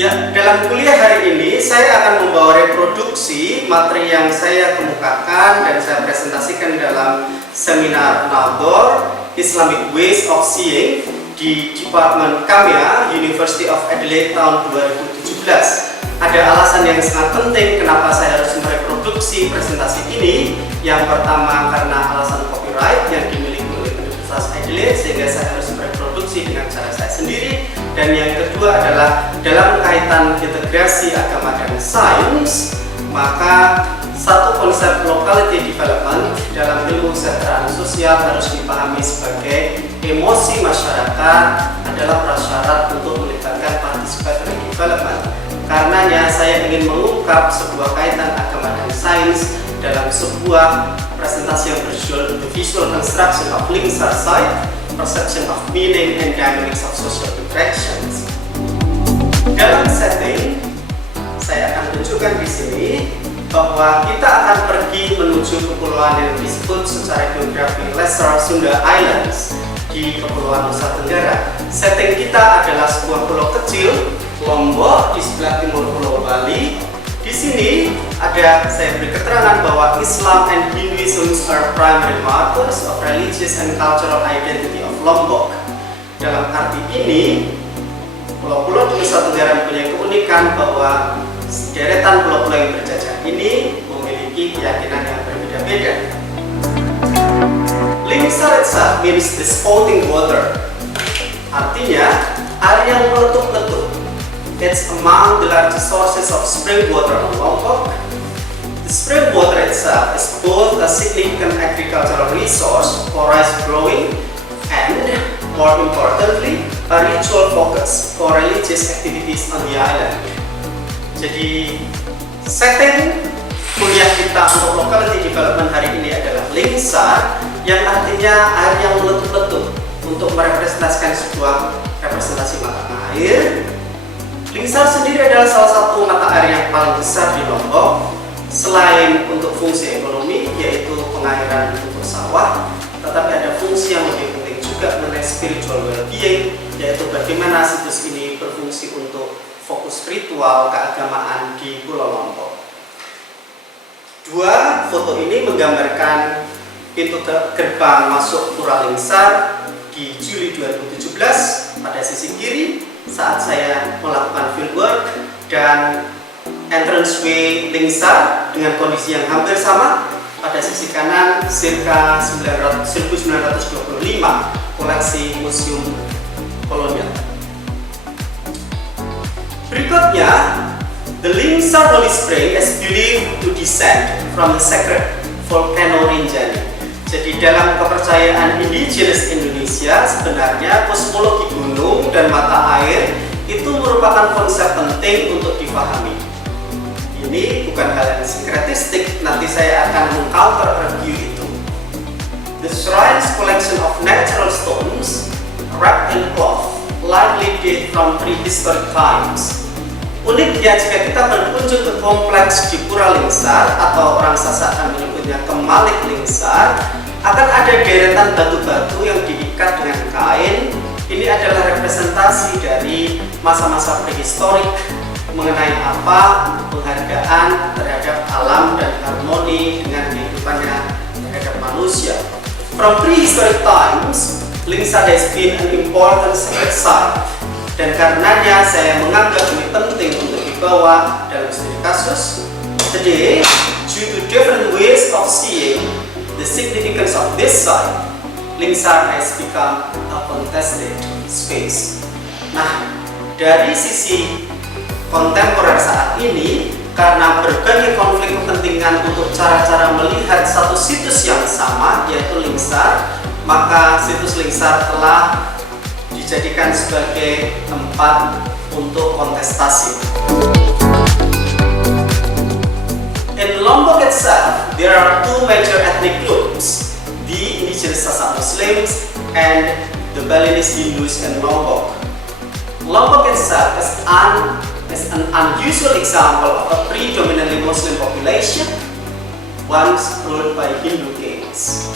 Ya, dalam kuliah hari ini saya akan membawa reproduksi materi yang saya kemukakan dan saya presentasikan dalam seminar Naldor Islamic Ways of Seeing di Departemen Kamia University of Adelaide tahun 2017. Ada alasan yang sangat penting kenapa saya harus mereproduksi presentasi ini. Yang pertama karena alasan copyright yang dimiliki oleh Universitas Adelaide, sehingga saya harus mereproduksi dengan cara saya sendiri. Dan yang kedua adalah dalam kaitan integrasi agama dan sains, maka satu konsep locality development dalam ilmu kesejahteraan sosial harus dipahami sebagai emosi masyarakat adalah prasyarat untuk melibatkan participatory development. Karenanya saya ingin mengungkap sebuah kaitan agama dan sains dalam sebuah presentasi yang berjudul The Visual Construction of Links Are Site, Perception of Meaning and Dynamics of Social Interactions. Dalam setting, saya akan tunjukkan di sini bahwa kita akan pergi menuju kepulauan yang disebut secara geografi Lesser Sunda Islands di Kepulauan Nusa Tenggara. Setting kita adalah sebuah pulau kecil, Lombok, di sebelah timur Pulau Bali. Di sini saya beri keterangan bahwa Islam and Hinduism are primary markers of religious and cultural identity of Lombok. Dalam arti ini, pulau-pulau di Nusa Tenggara mempunyai keunikan bahwa deretan pulau-pulau yang berjajah ini memiliki keyakinan yang berbeda-beda. Lingsar itself means the spouting water. Artinya, air yang meletup-letup. It's among the largest sources of spring water on Lombok. The spring water itself is both a significant agricultural resource for rice growing and, more importantly, a ritual focus for religious activities on the island. Jadi, setting kuliah kita untuk locality development hari ini adalah Lingsar, yang artinya air yang meletup-letup untuk merepresentasikan sebuah representasi mata air. Lingsar sendiri adalah salah satu mata air yang paling besar di Lombok. Selain untuk fungsi ekonomi, yaitu pengairan untuk sawah, tetapi ada fungsi yang lebih penting juga mengenai spiritual well-being, yaitu bagaimana situs ini berfungsi untuk fokus ritual keagamaan di Pulau Lombok. Dua foto ini menggambarkan pintu gerbang masuk Pura Lingsar di Juli 2017 pada sisi kiri saat saya melakukan fieldwork, dan entranceway Lingsar dengan kondisi yang hampir sama pada sisi kanan circa 1925 koleksi museum kolonial. Berikutnya, the Lingsar Holy Spring is believed to descend from the sacred volcano Rinjani. Jadi dalam kepercayaan indigenous Indonesia, sebenarnya kosmologi gunung dan mata air itu merupakan konsep penting untuk dipahami. Ini bukan hal yang sinkretistik, nanti saya akan meng-counter review itu. The shrine's collection of natural stones wrapped in cloth likely date from prehistoric times. Uniknya, jika kita berkunjung ke kompleks di Pura Lingsar atau orang Sasak akan menyebutnya Kemalik Lingsar, akan ada deretan batu-batu yang diikat dengan kain. Ini adalah representasi dari masa-masa prehistorik mengenai apa penghargaan terhadap alam dan harmoni dengan kehidupannya terhadap manusia. From prehistoric times, Lingsar has been an important sacred site, dan karenanya saya menganggap ini penting untuk dibawa dalam studi kasus. Today, due to different ways of seeing the significance of this site, Lingsar has become a contested space. Nah, dari sisi kontemporer saat ini, karena berbagai konflik kepentingan untuk cara-cara melihat satu situs yang sama, yaitu Lingsar, maka situs Lingsar telah dijadikan sebagai tempat untuk kontestasi. In Lombok itself, there are two major ethnic groups, the indigenous Sasak Muslims and the Balinese Hindus in Lombok. Lombok itself is an unusual example of a predominantly Muslim population once ruled by Hindu kings.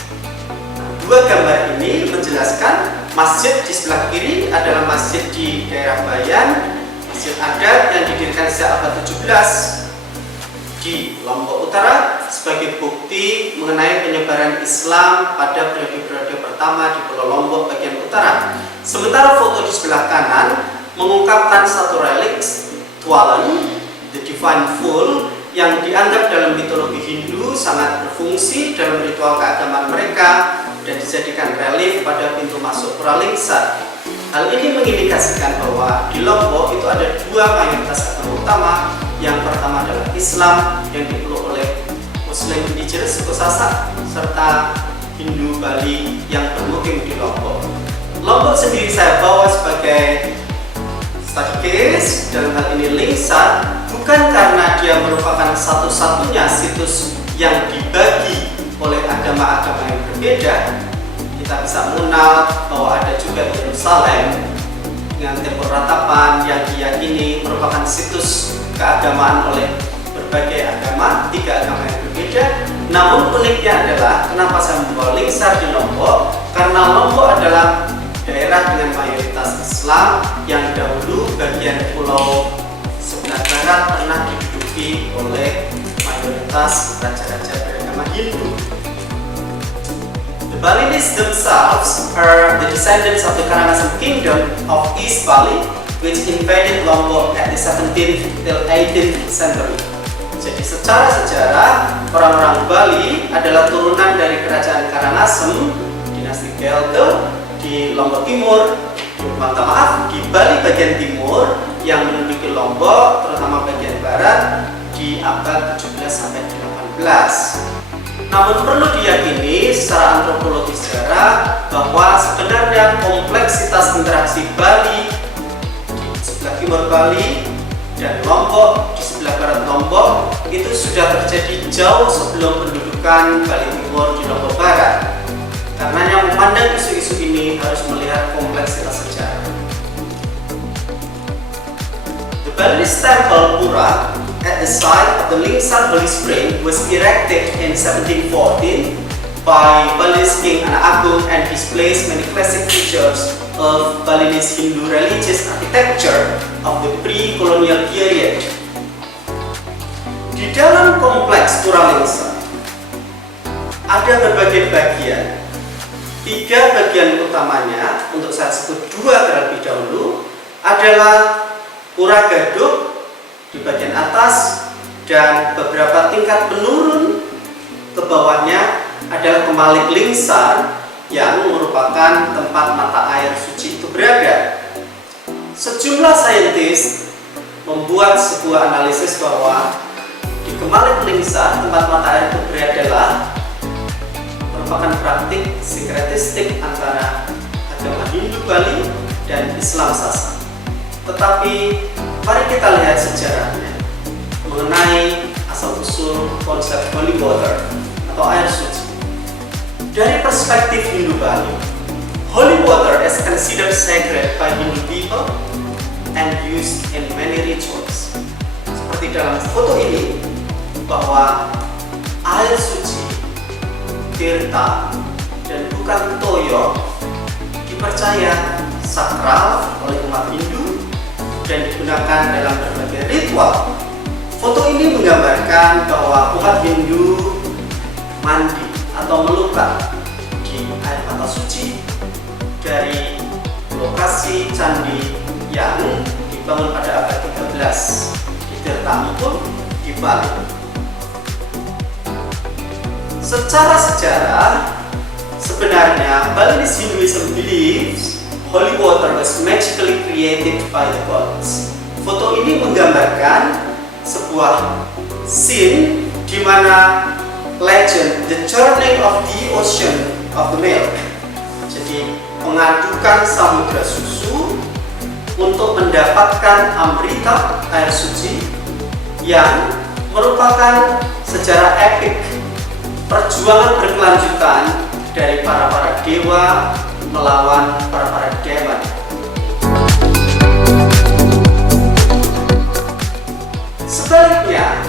Dua gambar ini menjelaskan masjid di sebelah kiri adalah masjid di daerah Bayan, masjid adat yang didirikan sejak abad 17 di Lombok Utara sebagai bukti mengenai penyebaran Islam pada periode-periode pertama di Pulau Lombok bagian utara. Sementara foto di sebelah kanan mengungkapkan satu relik Tualan, the Divine Fool, yang dianggap dalam mitologi Hindu sangat berfungsi dalam ritual keagamaan mereka dan dijadikan relief pada pintu masuk Pura Lingsar. Hal ini mengindikasikan bahwa di Lombok itu ada dua mayoritas agama utama. Yang pertama adalah Islam yang dipeluk oleh Muslim indigenous suku Sasak serta Hindu Bali yang bermukim di Lombok. Lombok sendiri saya bawa sebagai study case, dalam hal ini Lingsar, bukan karena dia merupakan satu-satunya situs yang dibagi oleh agama-agama yang berbeda. Kita bisa mengenal bahwa ada juga Yerusalem dengan Tempur Ratapan yang diyakini merupakan situs keagamaan oleh berbagai agama, tiga agama yang berbeda. Namun uniknya adalah kenapa saya membawa Lingsar di Lombok, karena Lombok adalah daerah dengan mayoritas Islam yang dahulu bagian pulau sebelah barat pernah diduduki oleh mayoritas raja-raja beragama Hindu. The Balinese themselves are the descendants of the Karangasem Kingdom of East Bali, which invaded Lombok at the 17th till 18th century. Jadi secara sejarah, orang-orang Bali adalah turunan dari kerajaan Karangasem, dinasti Kelte di Lombok Timur, di Bali bagian timur yang menduduki Lombok, terutama bagian barat di abad 17 sampai 18. Namun perlu diyakini secara antropologi sejarah bahwa sebenarnya kompleksitas interaksi Bali di sebelah timur Bali dan Lombok di sebelah barat Lombok itu sudah terjadi jauh sebelum pendudukan Bali Timur di Lombok Barat. Karenanya memandang isu-isu ini harus melihat kompleksitas sejarah. The Balinese Temple Pura at the site of the Lingsar Holy Spring was erected in 1714 by Balinese King Anak Agung and displays many classic features of Balinese Hindu religious architecture of the pre-colonial period. Di dalam kompleks Pura Lingsar ada berbagai bagian. Tiga bagian utamanya, untuk saya sebut dua terlebih dahulu, adalah Pura Gaduk di bagian atas dan beberapa tingkat menurun ke bawahnya adalah Kemalik Lingsar yang merupakan tempat mata air suci itu berada. Sejumlah saintis membuat sebuah analisis bahwa di Kemalik Lingsar tempat mata air itu beradalah merupakan praktik sinkretistik antara agama Hindu Bali dan Islam Sasak. Tetapi mari kita lihat sejarahnya mengenai asal-usul konsep holy water atau air suci. Dari perspektif Hindu Bali, holy water is considered sacred by Hindu people and used in many rituals. Seperti dalam foto ini, bahwa air suci, tirta, dan bukan toyo dipercaya sakral oleh umat Hindu dan digunakan dalam berbagai ritual. Foto ini menggambarkan bahwa umat Hindu mandi atau melukat di air mata suci dari lokasi candi yang dibangun pada abad 13 di Tirta Empul di Bali. Secara sejarah, sebenarnya Balinese Hinduism believes holy water was magically created by the gods. Foto ini menggambarkan sebuah scene di mana legend the churning of the ocean of the milk. Jadi mengadukan samudra susu untuk mendapatkan amrita air suci yang merupakan sejarah epik perjuangan berkelanjutan dari para dewa melawan para dewa. Sebaliknya,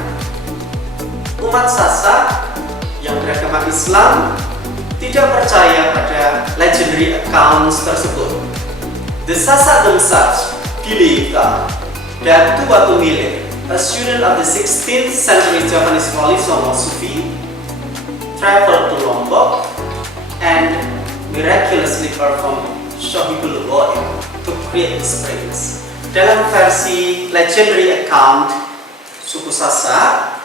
umat Sasak yang beragama Islam tidak percaya pada legendary accounts tersebut. The Sasak themselves believe that Datu Watu Milik, a student of the 16th century Japanese Wali Songo Sufi, traveled to Lombok and miraculously performed Shohibul Ghaib to create the springs. Dalam versi legendary account suku Sasak,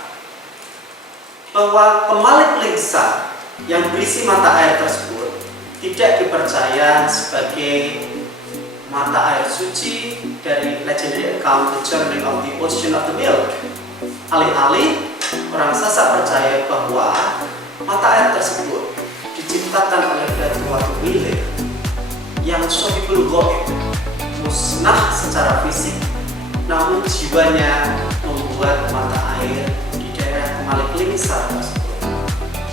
bahwa pemilik lingsa yang berisi mata air tersebut tidak dipercaya sebagai mata air suci dari legendary account The Journey of the Ocean of the Milk. Alih-alih, orang Sasak percaya bahwa mata air tersebut diciptakan oleh Datu Watu Milik yang Shohibul Ghaib, musnah secara fisik, namun jiwanya membuat mata air di daerah Kemalik Lingsar tersebut.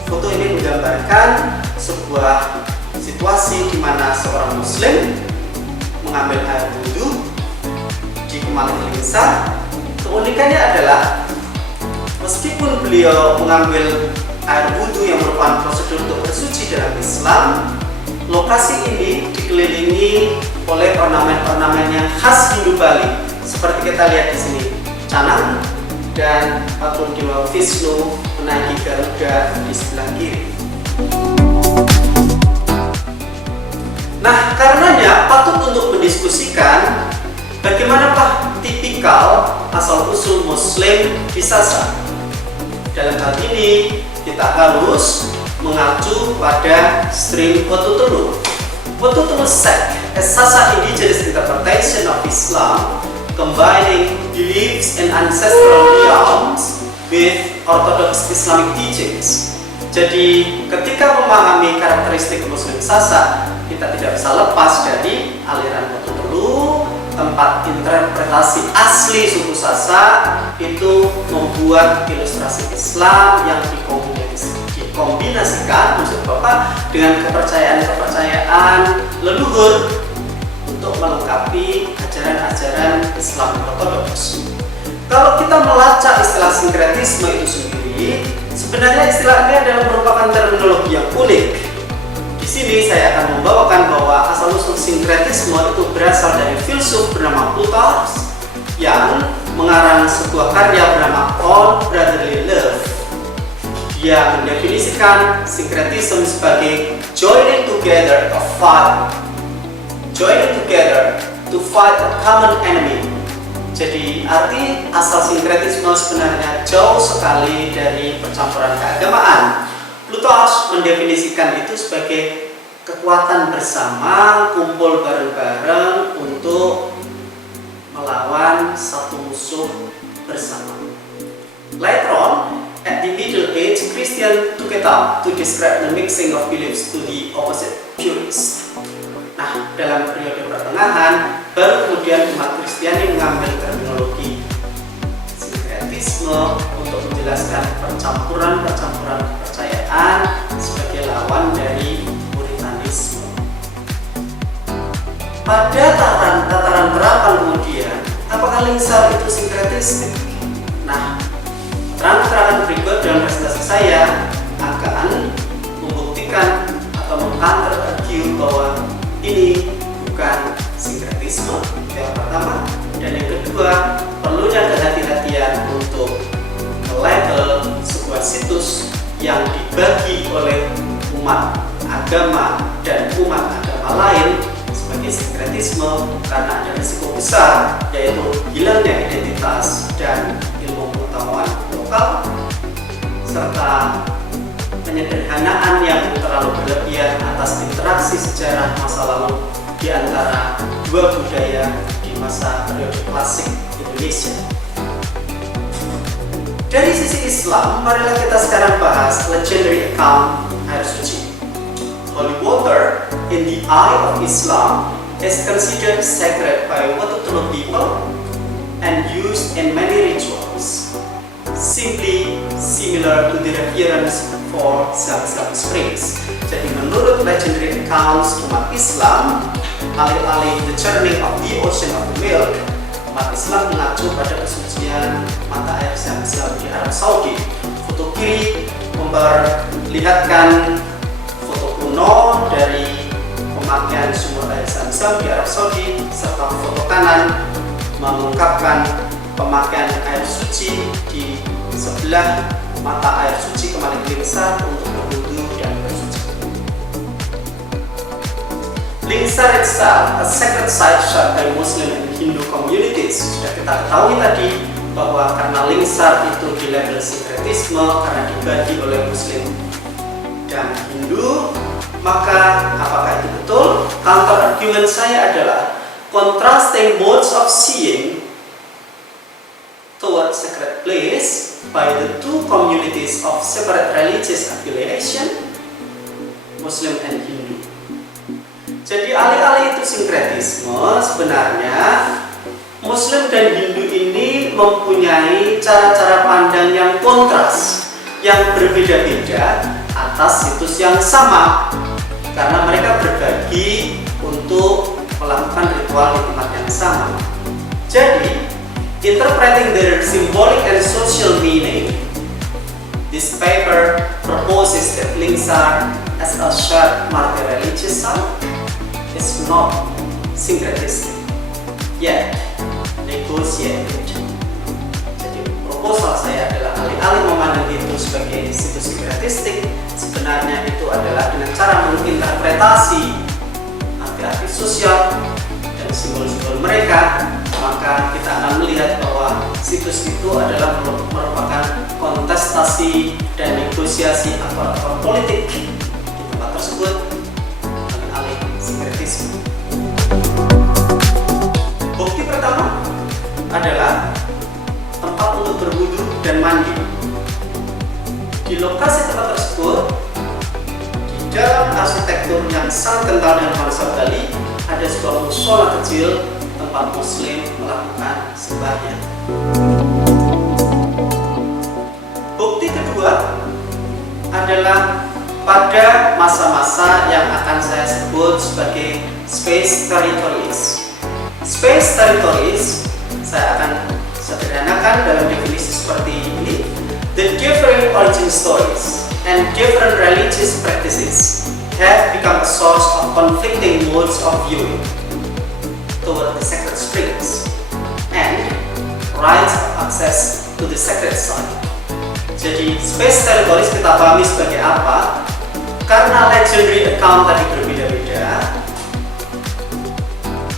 Foto ini menggambarkan sebuah situasi di mana seorang Muslim mengambil air wudhu di Kemalik Lingsar. Keunikannya adalah meskipun beliau mengambil air wudhu yang merupakan prosedur untuk bersuci dalam Islam, lokasi ini dikelilingi oleh ornamen-ornamen yang khas Hindu Bali, seperti kita lihat di sini, canang dan patung Dewa Vishnu menaiki Garuda di sebelah kiri. Nah, karenanya patut untuk mendiskusikan bagaimanakah tipikal asal-usul Muslim di Sasak. Dalam hal ini kita harus mengacu pada string Watutulu. Watutulu sect, a Sasak indigenous interpretation of Islam, combining beliefs and ancestral realms with orthodox Islamic teachings. Jadi, ketika memahami karakteristik Muslim Sasak, kita tidak bisa lepas dari aliran Watutulu, tempat interpretasi asli suku Sasak itu membuat ilustrasi Islam yang dikombinasikan maksud Bapak dengan kepercayaan leluhur untuk melengkapi ajaran-ajaran Islam ortodoks. Kalau kita melacak istilah sinkretisme itu sendiri, sebenarnya istilah ini adalah merupakan terminologi yang unik. Di sini saya akan membawakan bahwa asal-usul sinkretisme itu berasal dari filsuf bernama Plutarch yang mengarang sebuah karya bernama On Brotherly Love. Dia mendefinisikan sinkretisme sebagai joining together to fight a common enemy. Jadi arti asal sinkretisme sebenarnya jauh sekali dari percampuran keagamaan. Plutarch mendefinisikan itu sebagai kekuatan bersama, kumpul bareng-bareng untuk melawan satu musuh bersama. Later on, at the Middle Age, Christians took it up to describe the mixing of beliefs to the opposite purists. Nah, dalam periode pertengahan, baru kemudian umat Kristiani mengambil terminologi sinkretisme untuk menjelaskan percampuran kepercayaan sebagai lawan dari puritanisme. Pada tataran terapan kemudian, apakah lingsar itu sinkretistik? Nah, keterangan berikut dalam presentasi saya akan membuktikan atau meng-counter-argue bahwa ini bukan sinkretisme, yang pertama. Dan yang kedua, perlunya kehati-hatian untuk melabel sebuah situs yang dibagi oleh umat agama dan umat agama lain sebagai sinkretisme karena ada risiko besar, yaitu hilangnya identitas dan ilmu pengetahuan lokal serta penyederhanaan yang terlalu berlebihan atas interaksi sejarah masa lalu di antara dua budaya di masa periode klasik Indonesia. Dari sisi Islam, marilah kita sekarang bahas legendary account air suci. Holy water in the eye of Islam is considered sacred by Watutulu people and used in many rituals, simply similar to the reverence for Zam-Zam springs. Jadi menurut legendary accounts umat Islam, alih-alih the journey of the ocean of the milk, umat Islam mengacu pada kesucian mata air Zam-Zam di Arab Saudi. Foto kiri memperlihatkan foto kuno dari pemakaian sumur air Zam-Zam di Arab Saudi, serta foto kanan mengungkapkan pemakaian air suci di sebelah mata air suci Kemalik Lingsar untuk berwudu dan bersuci. Lingsar itself, a sacred site shared by Muslim and Hindu communities. Sudah kita ketahui tadi bahwa karena Lingsar itu di label sinkretisme karena dibagi oleh Muslim dan Hindu, maka apakah itu betul? Counter argument saya adalah contrasting modes of seeing towards sacred place by the two communities of separate religious affiliation, Muslim and Hindu. Jadi alih-alih itu sinkretisme, sebenarnya Muslim dan Hindu ini mempunyai cara-cara pandang yang kontras, yang berbeda-beda atas situs yang sama, karena mereka berbagi untuk melakukan ritual di tempat yang sama. Jadi, interpreting their symbolic and social meaning, this paper proposes that Lingsar as a shared multi-religious site is not syncretistic, yet negotiated. Jadi proposal saya adalah alih-alih memandang itu sebagai situs syncretistic, sebenarnya itu adalah dengan cara menginterpretasi arti-arti sosial dan simbol-simbol mereka, maka kita akan melihat bahwa situs itu adalah merupakan kontestasi dan negosiasi aktor-aktor politik di tempat tersebut alih-alih sinkretisme. Bukti pertama adalah tempat untuk berwudu dan mandi. Di lokasi tempat tersebut, di dalam arsitektur yang sangat kental dengan bangsa Bali, ada sebuah musola kecil tempat Muslim melakukan sembahyang. Bukti kedua adalah pada masa-masa yang akan saya sebut sebagai space territories. Space territories saya akan sederhanakan dalam definisi seperti ini: the different origin stories and different religious practices have become a source of conflicting modes of viewing toward the sacred springs and rights of access to the sacred site. Jadi space territories kita pahami sebagai apa? Karena legendary account tadi berbeda-beda,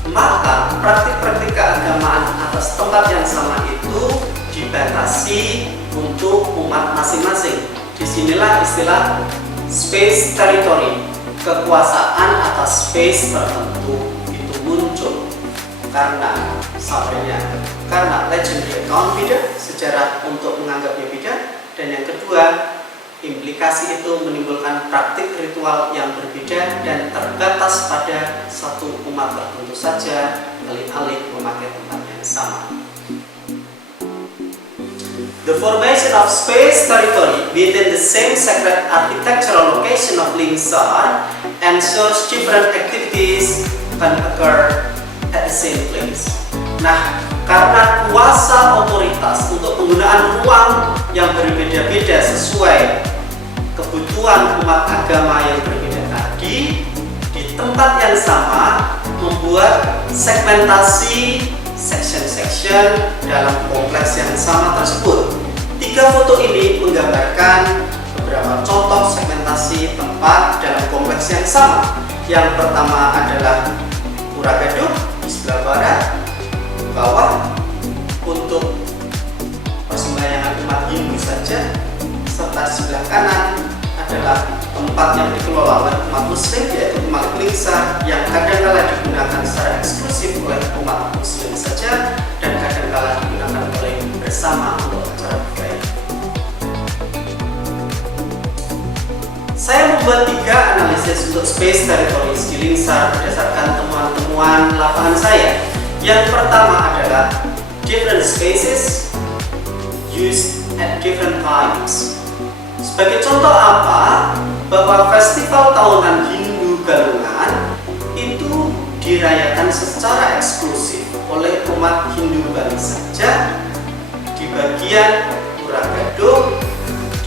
maka praktik-praktik keagamaan atas tempat yang sama itu dibatasi untuk umat masing-masing. Disinilah istilah space territory, kekuasaan atas space tertentu itu muncul karena sabarnya, karena legendary account beda, sejarah untuk menganggapnya beda, dan yang kedua, implikasi itu menimbulkan praktik ritual yang berbeda dan terbatas pada satu umat tertentu saja, alih-alih memakai tempat yang sama. The formation of space territory within the same sacred architectural location of Lingsar ensures different activities can occur at the same place. Nah, karena kuasa otoritas untuk penggunaan ruang yang berbeda-beda sesuai kebutuhan umat agama yang berbeda tadi di tempat yang sama, membuat segmentasi section-section dalam kompleks yang sama tersebut. Tiga foto ini menggambarkan beberapa contoh segmentasi tempat dalam kompleks yang sama. Yang pertama adalah Pura Gaduh di sebelah barat bawah untuk persembahyangan umat Hindu saja, serta di sebelah kanan adalah tempat yang dikelola oleh umat Muslim, yaitu Kemalik Lingsar, yang kadang-kala digunakan secara eksklusif oleh umat Muslim saja dan kadang-kala digunakan oleh bersama untuk acara budaya. Saya membuat 3 analisis untuk space territories di Lingsar berdasarkan temuan-temuan lapangan saya. Yang pertama adalah different spaces used at different times. Sebagai contoh apa? Bahwa festival tahunan Hindu Galungan itu dirayakan secara eksklusif oleh umat Hindu Bali saja di bagian Pura Gaduh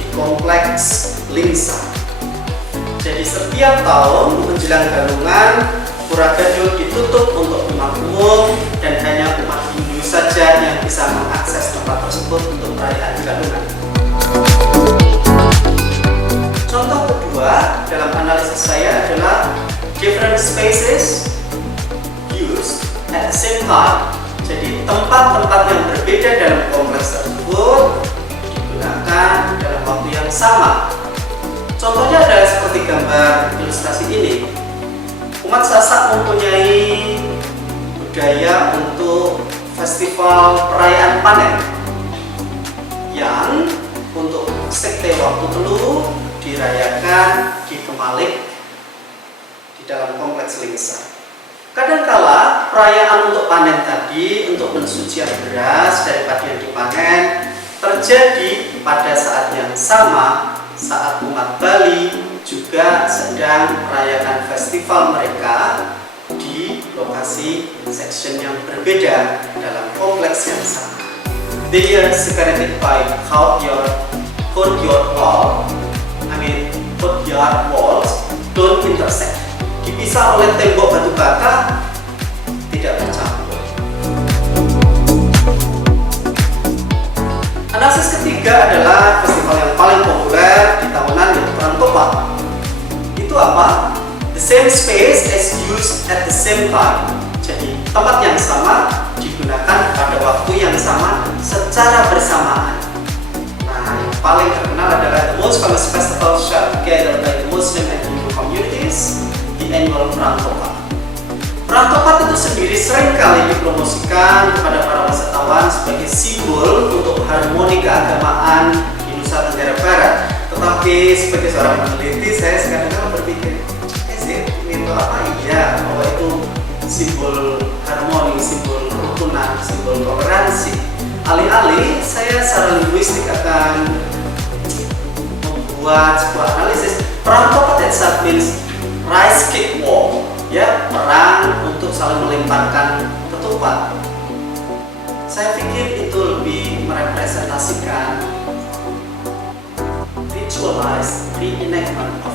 di kompleks Lingsar. Jadi setiap tahun menjelang Galungan, Pura Gaduh ditutup untuk umat umum dan hanya umat Hindu saja yang bisa mengakses tempat tersebut untuk perayaan Galungan. Contoh kedua dalam analisis saya adalah different spaces used at the same time. Jadi tempat-tempat yang berbeda dalam kompleks tersebut digunakan dalam waktu yang sama. Contohnya adalah seperti gambar ilustrasi ini. Umat Sasak mempunyai budaya untuk festival perayaan panen yang untuk sekte waktu telu dirayakan di Kemalik di dalam kompleks Lingsa. Kadangkala perayaan untuk panen tadi, untuk pensucian beras dari padi yang dipanen, terjadi pada saat yang sama saat umat Bali juga sedang merayakan festival mereka di lokasi section yang berbeda dalam kompleks yang sama. They are separated by courtyard walls don't intersect. Dipisah oleh tembok batu bata, tidak bercampur. Analisis ketiga adalah festival yang paling populer di tahunan, yaitu Perang Topak. Itu apa? The same space is used at the same time. Jadi tempat yang sama digunakan pada waktu yang sama secara bersamaan. Nah, yang paling terkenal adalah the most famous festival shared together by the Muslim and Hindu communities, the annual Perang Topak. Perang Topak itu sendiri seringkali dipromosikan kepada para wisatawan sebagai simbol untuk harmoni keagamaan di Nusa Tenggara Barat. Tetapi sebagai seorang peneliti, saya kadang-kadang berpikir, itu apa iya bahwa itu simbol harmoni, simbol kerukunan, simbol toleransi. Alih-alih saya secara linguistik akan membuat sebuah analisis. Perang Topak itself means rice cake war, ya, perang untuk saling melemparkan ketupat. Saya pikir itu lebih merepresentasikan ritualized reenactment of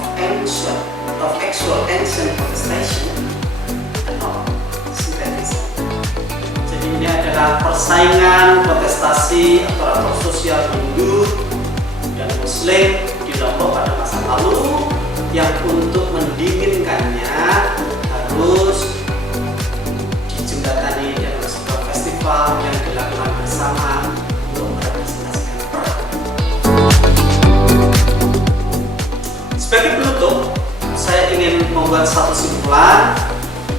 actual ancient protestation and not syncretism. Jadi ini adalah persaingan kontestasi atau sosial Hindu dan Muslim di Lombok pada masa lalu yang untuk mendinginkannya harus dijembatani dalam sebuah festival yang dilakukan bersama untuk merepresentasikan perang. Sebagai penutup, saya ingin membuat satu simpulan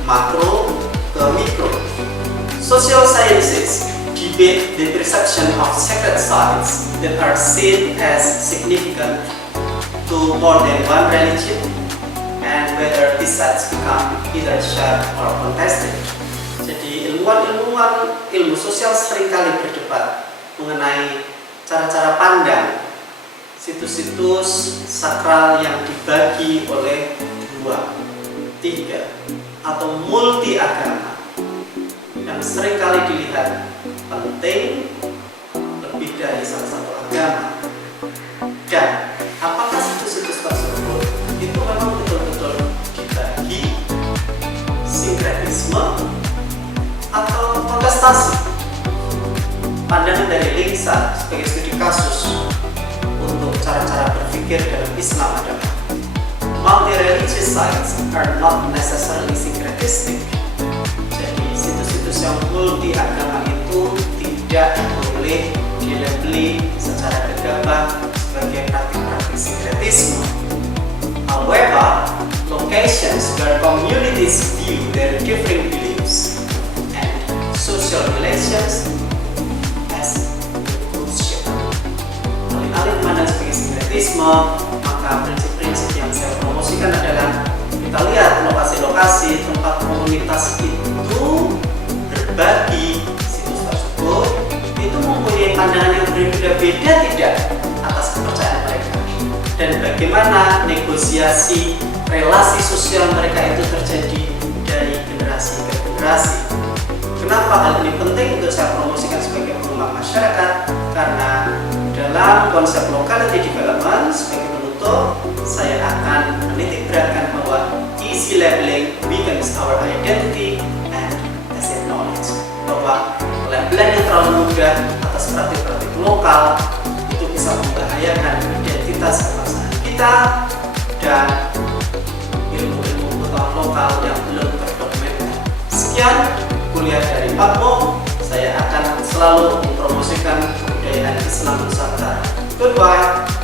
makro ke mikro. Social sciences debate the perception of sacred sites that are seen as significant to more than one religion, and whether these sites become either shared or contested. Jadi ilmuwan ilmu sosial seringkali berdebat mengenai cara-cara pandang situs-situs sakral yang dibagi oleh 2, 3, atau multi agama yang seringkali dilihat penting lebih dari salah satu agama. Dan apakah situs-situs tersebut itu memang betul-betul dibagi sinkretisme atau kontestasi? Pandangan dari Lingsa sebagai studi kasus untuk cara-cara berpikir dalam Islam adalah multi-religious sites are not necessarily syncretistic. Jadi situs-situs yang multi agama itu tidak boleh dilabeli secara gegabah sebagai praktik-praktik sinkretisme. However, locations where communities view their differing beliefs and social relations as crucial. Alih-alih memandang sebagai sinkretisme, maka prinsip-prinsip yang saya promosikan adalah kita lihat lokasi-lokasi tempat komunitas itu berbagi situs tersebut itu mempunyai pandangan yang berbeda-beda tidak atas kepercayaan mereka, dan bagaimana negosiasi relasi sosial mereka itu terjadi dari generasi ke generasi. Kenapa hal ini penting untuk saya promosikan sebagai pengembang masyarakat? Karena dalam konsep locality development sebagai penutup, saya akan menitik beratkan bahwa easy labeling weakens our identity and asset knowledge. Bahwa labeling pengambilan yang terlalu mudah atas praktik-praktik lokal itu bisa membahayakan identitas kebangsaan kita dan ilmu-ilmu pengetahuan lokal yang belum terdokumentasi. Sekian kuliah dari Pak Mo. Saya akan selalu mempromosikan kebudayaan Islam Nusantara. Goodbye.